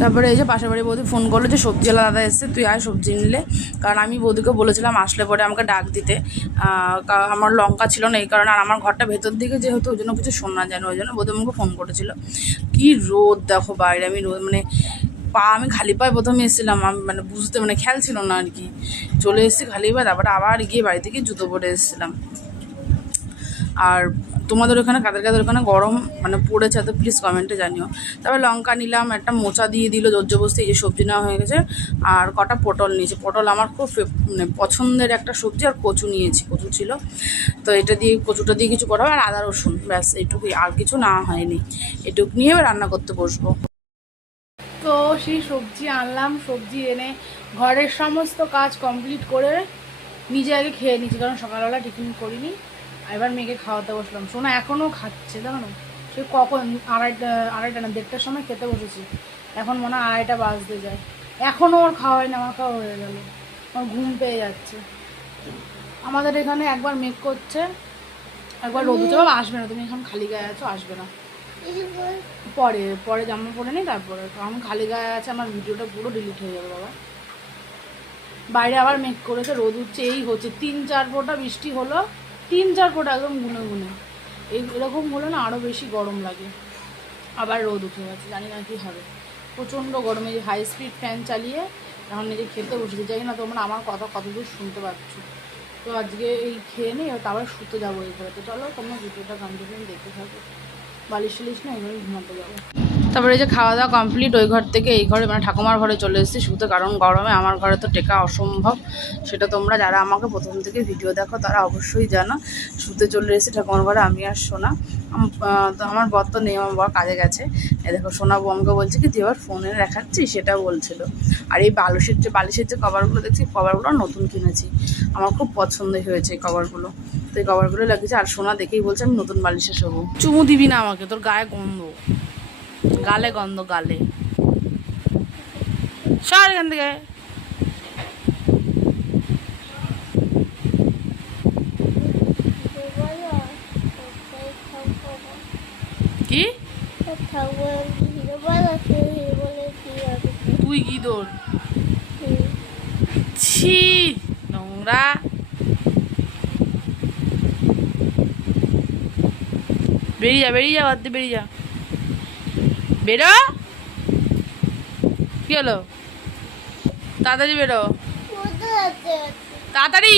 তারপরে এই যে পাশের বাড়ি বৌদি ফোন করলো যে সবজিওয়ালা দাদা এসছে, তুই আয় সবজি নিলে। কারণ আমি বৌদিকে বলেছিলাম আসলে পরে আমাকে ডাক দিতে, আমার লঙ্কা ছিল না এই কারণে, আর আমার ঘরটা ভেতর দিকে যেহেতু ওই জন্য কিছু শোনা যায় না, ওই জন্য বৌদি আমাকে ফোন করেছিল। কি রোদ দেখো বাইরে, আমি রোদ মানে আমি খালি পায়ে প্রথমে এসেছিলাম, আমি মানে বুঝতে মানে খেয়াল ছিল না আর কি, চলে এসেছি খালি পায়ে, তারপরে আবার গিয়ে বাড়ি থেকে জুতো পরে এসেছিলাম। আর তোমাদের ওখানে কাদের ওখানে গরম মানে পড়েছে তো প্লিজ কমেন্টে জানিও। তারপর লঙ্কা নিলাম, একটা মোচা দিয়ে দিল জোরজবস্তি, এই যে সবজি নেওয়া হয়ে গেছে। আর কটা পটল নিয়েছি, পটল আমার খুব মানে পছন্দের একটা সবজি। আর কচু নিয়েছি, কচু ছিল, তো এটা দিয়ে কচুটা দিয়ে কিছু করা হবে। আর আদা রসুন, ব্যাস এইটুকুই, আর কিছু না হয়নি। এটুকু নিয়ে রান্না করতে বসবো। তো সেই সবজি আনলাম, সবজি এনে ঘরের সমস্ত কাজ কমপ্লিট করে নিজে আগে খেয়ে নিচ্ছি, কারণ সকালবেলা টিফিন করিনি। এবার মেয়েকে খাওয়াতে বসলাম, শোনা এখনও খাচ্ছে, দেখো না সে কখন আড়াইটা না 1:30টার সময় খেতে বসেছি, এখন মনে হয় 2:30টা বাজতে যায়, এখনও ওর খাওয়া হয় না, আমার খাওয়া হয়ে গেল, আমার ঘুম পেয়ে যাচ্ছে। আমাদের এখানে একবার মেঘ করছে, একবার রোদ হচ্ছে। বাবা আসবে না, তুমি এখন খালি গায়ে আছো, আসবে না, পরে পরে জামা পরে নেই, তারপরে আমি খালি গায়ে আছে, আমার ভিডিওটা পুরো ডিলিট হয়ে যাবে বাবা। বাইরে আবার মেঘ করেছে, রোদ উঠছে, এই হচ্ছে 3-4 ফোঁটা বৃষ্টি হলো, 3-4 ফোঁটা একদম গুনে গুনে, এরকম হলে না আরও বেশি গরম লাগে। আবার রোদ উঠে গেছে, জানি না কি হবে, প্রচণ্ড গরমে যে হাই স্পিড ফ্যান চালিয়ে এখন নিজে খেতে বসেছি। জানি না তোমরা আমার কথা কতদূর শুনতে পাচ্ছ। তো আজকে এই খেয়ে নিই, তারপর শুতে যাবো এই করে। তো চলো তোমরা ভিডিওটা কন্টিনিউ দেখতে থাকো। বালিশ টালিশ না এভাবে ঘুমাতে যাবো। তারপরে এই যে খাওয়া দাওয়া কমপ্লিট, ওই ঘর থেকে এই ঘরে মানে ঠাকুমার ঘরে চলে এসেছি শুতে, কারণ গরমে আমার ঘরে তো টেকা অসম্ভব। সেটা তোমরা যারা আমাকে প্রথম থেকে ভিডিও দেখো তারা অবশ্যই জানো। শুতে চলে এসেছি ঠাকুমার ঘরে, আমি আর সোনা। তো আমার বর তো নেই, আমার বর কাজে গেছে। এই দেখো সোনা আমাকে বলছে কি তুই এবার ফোনে দেখাচ্ছি, সেটা বলছিল। আর এই বালিশের যে কভারগুলো দেখছি, কভারগুলো নতুন কিনেছি, আমার খুব পছন্দ হয়েছে এই কভারগুলো। তো এই কভারগুলো লাগিয়েছে। আর সোনা দেখেই বলছে আমি নতুন বালিশে শোবো। চুমু দিবি না আমাকে, তোর গায়ে গন্ধ, গালে গন্ধ, গালে সর এখান থেকে। কি তুই কি তোর ছি নোংরা, বেরিয়ে যা বেরিয়ে যা, বাদ দিয়ে বেরিয়ে যা, বেরো। কি হলো, তাড়াতাড়ি বেরো, তাড়াতাড়ি।